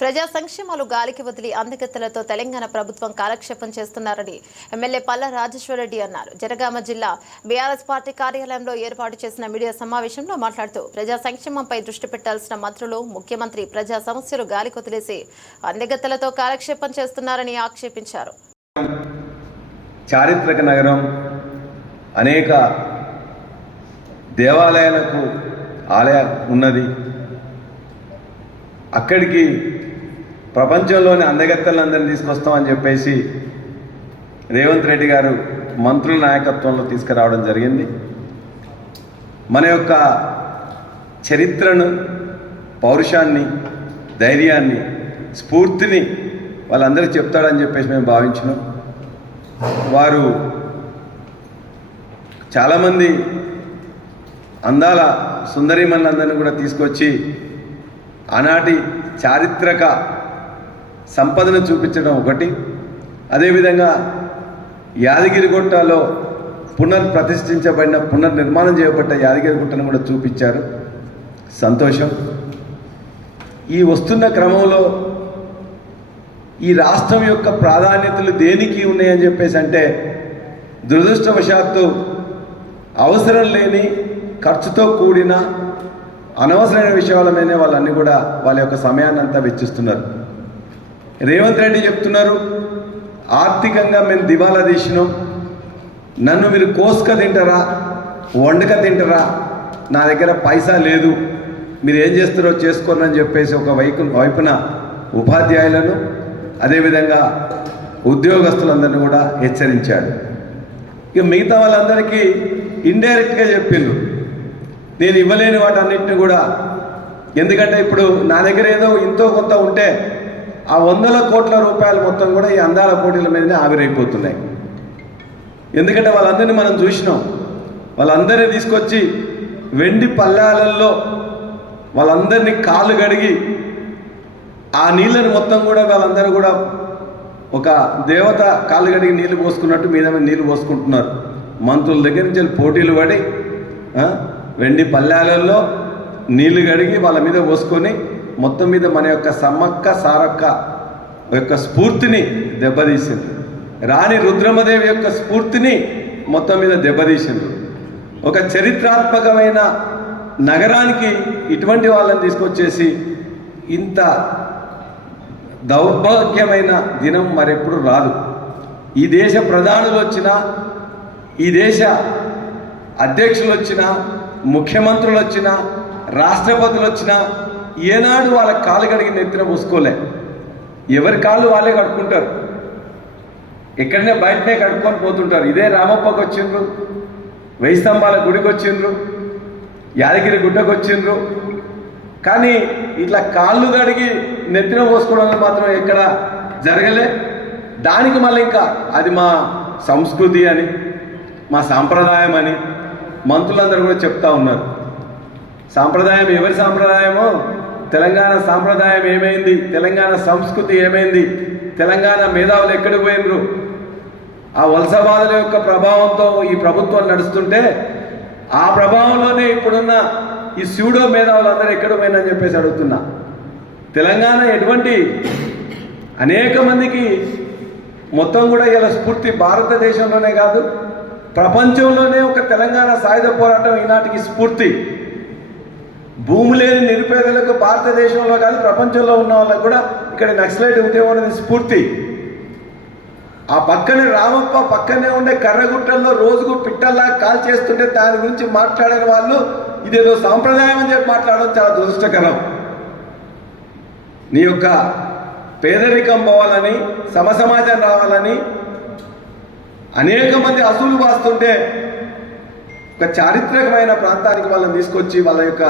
ప్రజా సంక్షేమాలు గాలికి వదిలి అందగత్తెలతో తెలంగాణ ప్రభుత్వం కాలక్షేపం చేస్తున్నారని ఎమ్మెల్యే పల్ల రాజేశ్వరరెడ్డి అన్నారు. జనగామ జిల్లా బీఆర్ఎస్ పార్టీ కార్యాలయంలో ఏర్పాటు చేసిన మీడియా సమావేశంలో మాట్లాడుతూ ప్రజా సంక్షేమంపై దృష్టి పెట్టాల్సిన మంత్రులు ముఖ్యమంత్రి ప్రజా సమస్యలు గాలికి వదిలేసి అందగత్తెలతో కాలక్షేపం చేస్తున్నారని ఆక్షేపించారు. చారిత్రక నగరం అనేక దేవాలయాలకు ఆలయ ఉన్నది. అక్కడికి ప్రపంచంలోని అందగత్తెలందరినీ తీసుకొస్తామని చెప్పేసి రేవంత్ రెడ్డి గారు మంత్రుల నాయకత్వంలో తీసుకురావడం జరిగింది. మన యొక్క చరిత్రను పౌరుషాన్ని ధైర్యాన్ని స్ఫూర్తిని వాళ్ళందరికీ చెప్తాడని చెప్పేసి మేము భావించినాం. వారు చాలామంది అందాల సుందరీమణులందరినీ కూడా తీసుకొచ్చి ఆనాటి చారిత్రక సంపదను చూపించడం ఒకటి. అదేవిధంగా యాదగిరిగుట్టలో పునర్ప్రతిష్ఠించబడిన పునర్నిర్మాణం చేయబడ్డ యాదగిరిగుట్టను కూడా చూపించారు. సంతోషం. ఈ వస్తున్న క్రమంలో ఈ రాష్ట్రం యొక్క ప్రాధాన్యతలు దేనికి ఉన్నాయని చెప్పేసి అంటే దురదృష్టవశాత్తు అవసరం లేని ఖర్చుతో కూడిన అనవసరమైన విషయాల మీదనే వాళ్ళన్నీ కూడా వాళ్ళ యొక్క సమయాన్ని అంతా వెచ్చిస్తున్నారు. రేవంత్ రెడ్డి చెప్తున్నారు ఆర్థికంగా మేము దివాలా తీసినాం. నన్ను మీరు కోసుక తింటారా వండక తింటారా నా దగ్గర పైసా లేదు. మీరు ఏం చేస్తారో చేసుకోరని చెప్పేసి ఒక వైపు వైపున ఉపాధ్యాయులను అదేవిధంగా ఉద్యోగస్తులందరినీ కూడా హెచ్చరించాడు. ఇక మిగతా వాళ్ళందరికీ ఇండైరెక్ట్గా చెప్పిండు. నేను ఇవ్వలేని వాటన్నిటిని కూడా. ఎందుకంటే ఇప్పుడు నా దగ్గర ఏదో ఇంతో కొంత ఉంటే ఆ వందల కోట్ల రూపాయలు మొత్తం కూడా ఈ అందాల పోటీల మీదనే ఆవిరైపోతున్నాయి. ఎందుకంటే వాళ్ళందరినీ మనం చూసినాం. వాళ్ళందరినీ తీసుకొచ్చి వెండి పల్లాలల్లో వాళ్ళందరినీ కాళ్ళు కడిగి ఆ నీళ్ళని మొత్తం కూడా వాళ్ళందరూ కూడా ఒక దేవత కాళ్ళు కడిగి నీళ్ళు పోసుకున్నట్టు మీద మీద నీళ్ళు పోసుకుంటున్నారు. మంత్రుల దగ్గర నుంచి వెళ్ళి పోటీలు పడి వెండి పల్లెలలో నీళ్ళు కడిగి వాళ్ళ మీద పోసుకొని మొత్తం మీద మన యొక్క సమ్మక్క సారక్క యొక్క స్ఫూర్తిని దెబ్బతీసింది. రాణి రుద్రమదేవి యొక్క స్ఫూర్తిని మొత్తం మీద దెబ్బతీసింది. ఒక చరిత్రాత్మకమైన నగరానికి ఇటువంటి వాళ్ళని తీసుకొచ్చేసి ఇంత దౌర్భాగ్యమైన దినం మరెప్పుడు రాదు. ఈ దేశ ప్రధానులు వచ్చినా ఈ దేశ అధ్యక్షులు వచ్చినా ముఖ్యమంత్రులు వచ్చినా రాష్ట్రపతులు వచ్చినా ఏనాడు వాళ్ళ కాలు కడిగి నెత్తిన పోసుకోలే ఎవరి కాళ్ళు వాళ్ళే కడుక్కుంటారు. ఎక్కడనే బయటనే కడుక్కొని పోతుంటారు. ఇదే రామప్పకు వచ్చిండ్రు వెయ్యి స్తంభాల గుడికి వచ్చిండ్రు యాదగిరి గుడ్డకు వచ్చిండ్రు. కానీ ఇట్లా కాళ్ళు కడిగి నెత్తిన పోసుకోవడం మాత్రం ఎక్కడ జరగలే. దానికి మళ్ళీ ఇంకా అది మా సంస్కృతి అని మా సాంప్రదాయం అని మంత్రులందరూ కూడా చెప్తా ఉన్నారు. సాంప్రదాయం ఎవరి సాంప్రదాయమో తెలంగాణ సాంప్రదాయం ఏమైంది? తెలంగాణ సంస్కృతి ఏమైంది? తెలంగాణ మేధావులు ఎక్కడికి పోయినరు? ఆ వలసవాదుల యొక్క ప్రభావంతో ఈ ప్రభుత్వం నడుస్తుంటే ఆ ప్రభావంలోనే ఇప్పుడున్న ఈ స్యూడో మేధావులు అందరూ ఎక్కడ పోయినని చెప్పేసి అడుగుతున్నా. తెలంగాణ ఎటువంటి అనేక మందికి మొత్తం కూడా ఇలా స్ఫూర్తి భారతదేశంలోనే కాదు ప్రపంచంలోనే ఒక తెలంగాణ సాయుధ పోరాటం ఈనాటికి స్ఫూర్తి. భూమి లేని నిరుపేదలకు భారతదేశంలో కాదు ప్రపంచంలో ఉన్న వాళ్ళకు కూడా ఇక్కడ నక్సలైట్ ఉద్యమం అనేది స్ఫూర్తి. ఆ పక్కనే రామప్ప పక్కనే ఉండే కర్రగుట్టల్లో రోజుకు పిట్టల్లా కాల్ చేస్తుంటే దాని గురించి మాట్లాడని వాళ్ళు ఇదేదో సాంప్రదాయం అని చెప్పి మాట్లాడడం చాలా దురదృష్టకరం. నీ యొక్క పేదరికం పోవాలని సమసమాజం రావాలని అనేక మంది అసూలు వాస్తుంటే ఒక చారిత్రకమైన ప్రాంతానికి వాళ్ళని తీసుకొచ్చి వాళ్ళ యొక్క